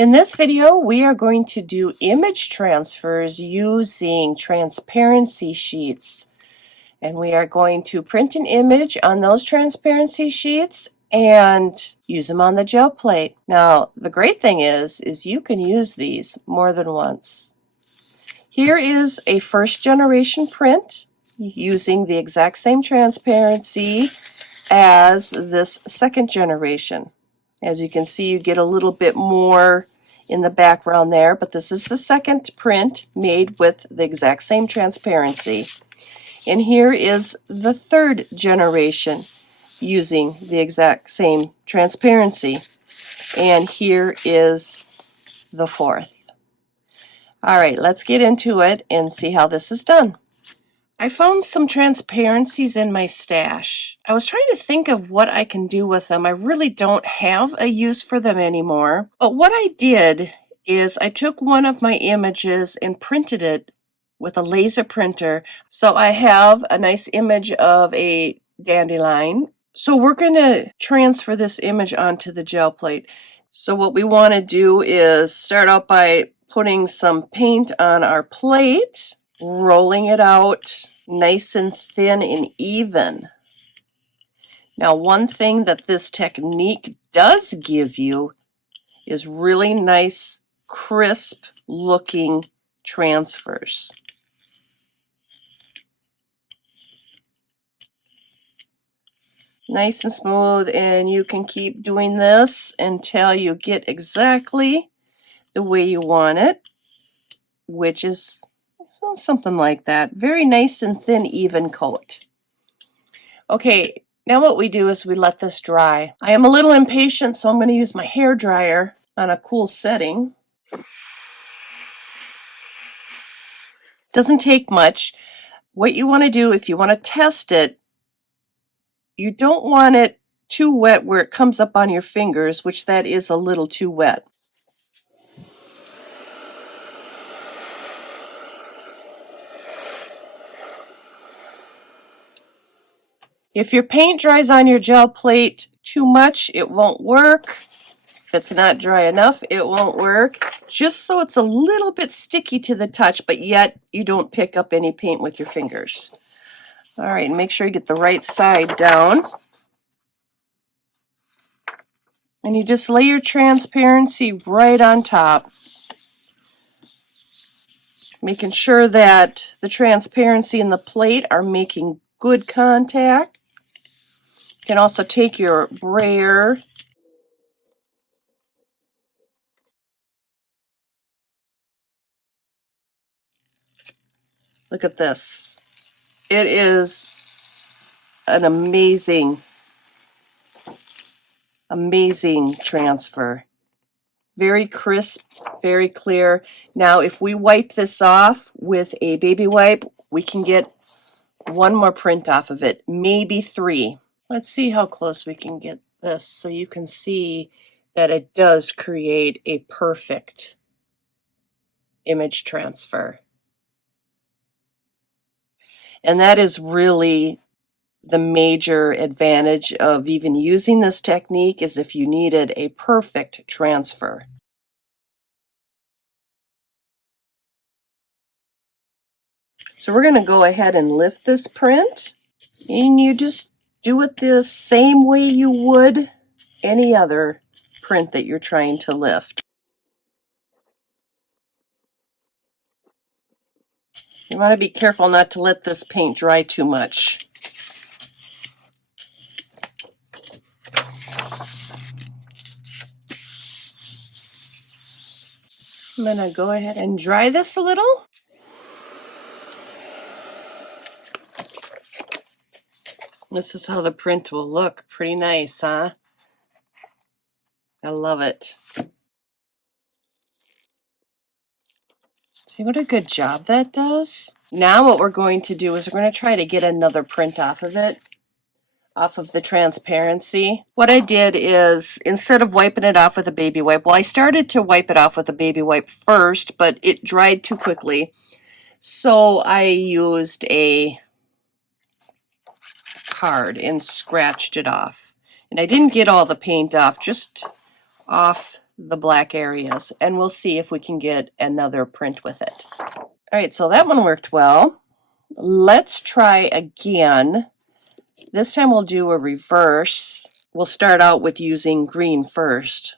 In this video, we are going to do image transfers using transparency sheets. And we are going to print an image on those transparency sheets and use them on the gel plate. Now, the great thing is you can use these more than once. Here is a first generation print using the exact same transparency as this second generation. As you can see, you get a little bit more in the background there, but this is the second print made with the exact same transparency. And here is the third generation using the exact same transparency. And here is the fourth. All right, let's get into it and see how this is done. I found some transparencies in my stash. I was trying to think of what I can do with them. I really don't have a use for them anymore. But what I did is I took one of my images and printed it with a laser printer. So I have a nice image of a dandelion. So we're going to transfer this image onto the gel plate. So what we want to do is start out by putting some paint on our plate, rolling it out nice and thin and even. Now, one thing that this technique does give you is really nice, crisp looking transfers. Nice and smooth, and you can keep doing this until you get exactly the way you want it, which is something like that. Very nice and thin, even coat. Okay, now what we do is we let this dry. I am a little impatient, so I'm going to use my hair dryer on a cool setting. Doesn't take much. What you want to do, if you want to test it, you don't want it too wet where it comes up on your fingers, which that is a little too wet. If your paint dries on your gel plate too much, it won't work. If it's not dry enough, it won't work. Just so it's a little bit sticky to the touch, but yet you don't pick up any paint with your fingers. All right, make sure you get the right side down. And you just lay your transparency right on top, making sure that the transparency and the plate are making good contact. You can also take your brayer Look at this. It is an amazing transfer. Very crisp, very clear. Now, if we wipe this off with a baby wipe, we can get one more print off of it, maybe three. Let's see how close we can get this so you can see that it does create a perfect image transfer. And that is really the major advantage of even using this technique, is if you needed a perfect transfer. So we're going to go ahead and lift this print, and you just do it the same way you would any other print that you're trying to lift. You want to be careful not to let this paint dry too much. I'm going to go ahead and dry this a little. This is how the print will look. Pretty nice, huh? I love it. See what a good job that does? Now what we're going to do is we're going to try to get another print off of it, off of the transparency. What I did is, instead of wiping it off with a baby wipe, well, I started to wipe it off with a baby wipe first, but it dried too quickly. So I used a card and scratched it off. And I didn't get all the paint off, just off the black areas, and we'll see if we can get another print with it. All right, so that one worked well. Let's try again. This time we'll do a reverse. We'll start out with using green first.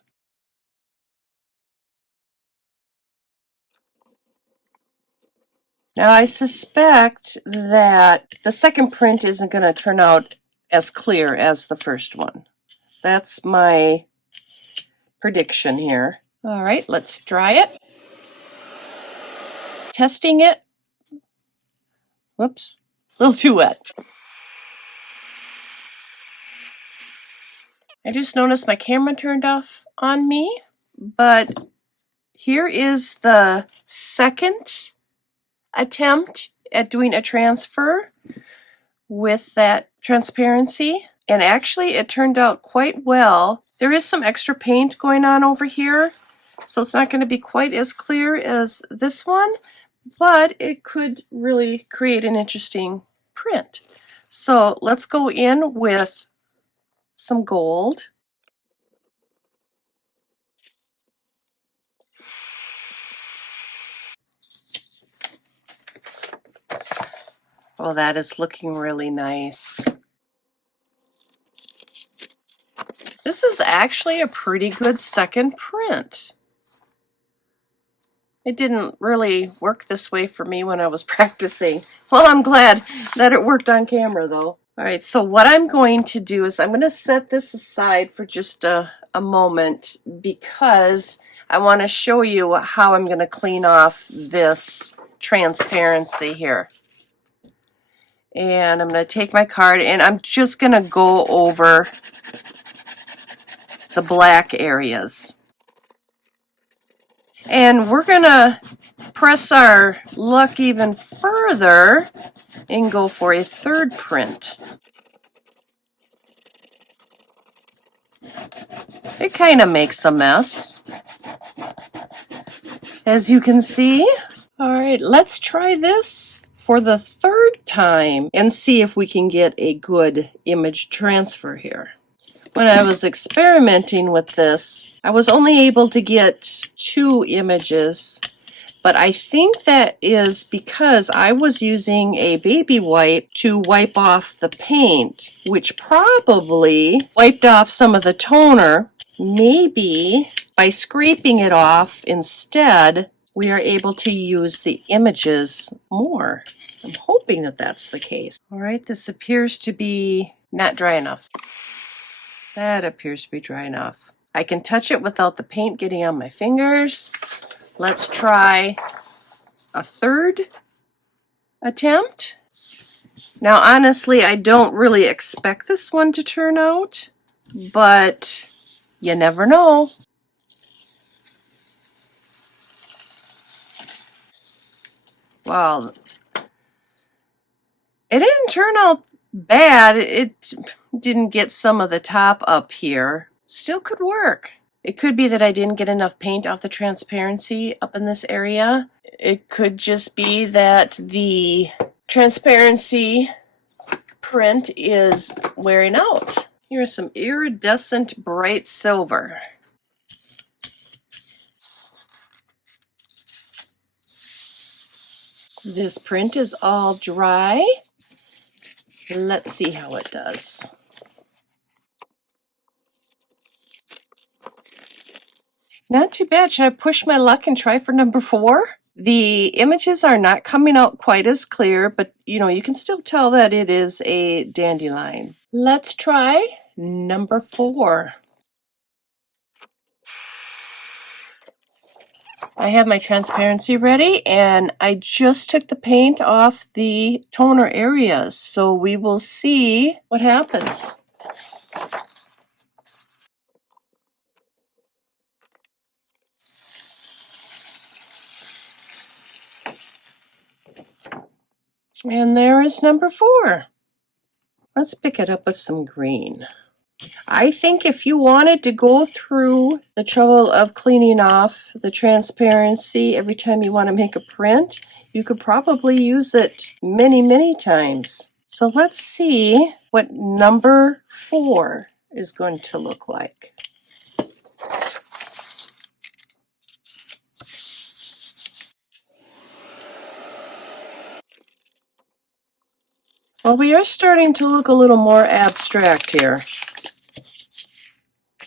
Now I suspect that the second print isn't going to turn out as clear as the first one. That's my prediction here. All right, let's try it. Testing it. Whoops, a little too wet. I just noticed my camera turned off on me, but here is the second attempt at doing a transfer with that transparency, and actually it turned out quite well. There is some extra paint going on over here, so it's not going to be quite as clear as this one, but it could really create an interesting print. So let's go in with some gold. Oh, that is looking really nice. This is actually a pretty good second print. It didn't really work this way for me when I was practicing. Well, I'm glad that it worked on camera though. All right, so what I'm going to do is I'm going to set this aside for just a moment because I want to show you how I'm going to clean off this transparency here. And I'm going to take my card and I'm just going to go over the black areas. And we're going to press our luck even further and go for a third print. It kind of makes a mess, as you can see. All right, let's try this for the third time and see if we can get a good image transfer here. When I was experimenting with this, I was only able to get 2 images, but I think that is because I was using a baby wipe to wipe off the paint, which probably wiped off some of the toner. Maybe by scraping it off instead, we are able to use the images more. I'm hoping that that's the case. All right, this appears to be not dry enough. That appears to be dry enough. I can touch it without the paint getting on my fingers. Let's try a third attempt. Now, honestly, I don't really expect this one to turn out, but you never know. Wow. It didn't turn out bad. It didn't get some of the top up here. Still could work. It could be that I didn't get enough paint off the transparency up in this area. It could just be that the transparency print is wearing out. Here's some iridescent bright silver. This print is all dry. Let's see how it does. Not too bad. Should I push my luck and try for number 4? The images are not coming out quite as clear, but you can still tell that it is a dandelion. Let's try number 4. I have my transparency ready, and I just took the paint off the toner areas, so we will see what happens. And there is number 4. Let's pick it up with some green. I think if you wanted to go through the trouble of cleaning off the transparency every time you want to make a print, you could probably use it many, many times. So let's see what number 4 is going to look like. Well, we are starting to look a little more abstract here.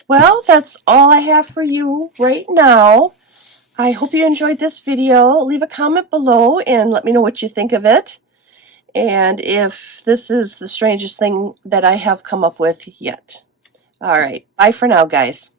Well, that's all I have for you right now. I hope you enjoyed this video. Leave a comment below and let me know what you think of it, and if this is the strangest thing that I have come up with yet. All right, bye for now, guys.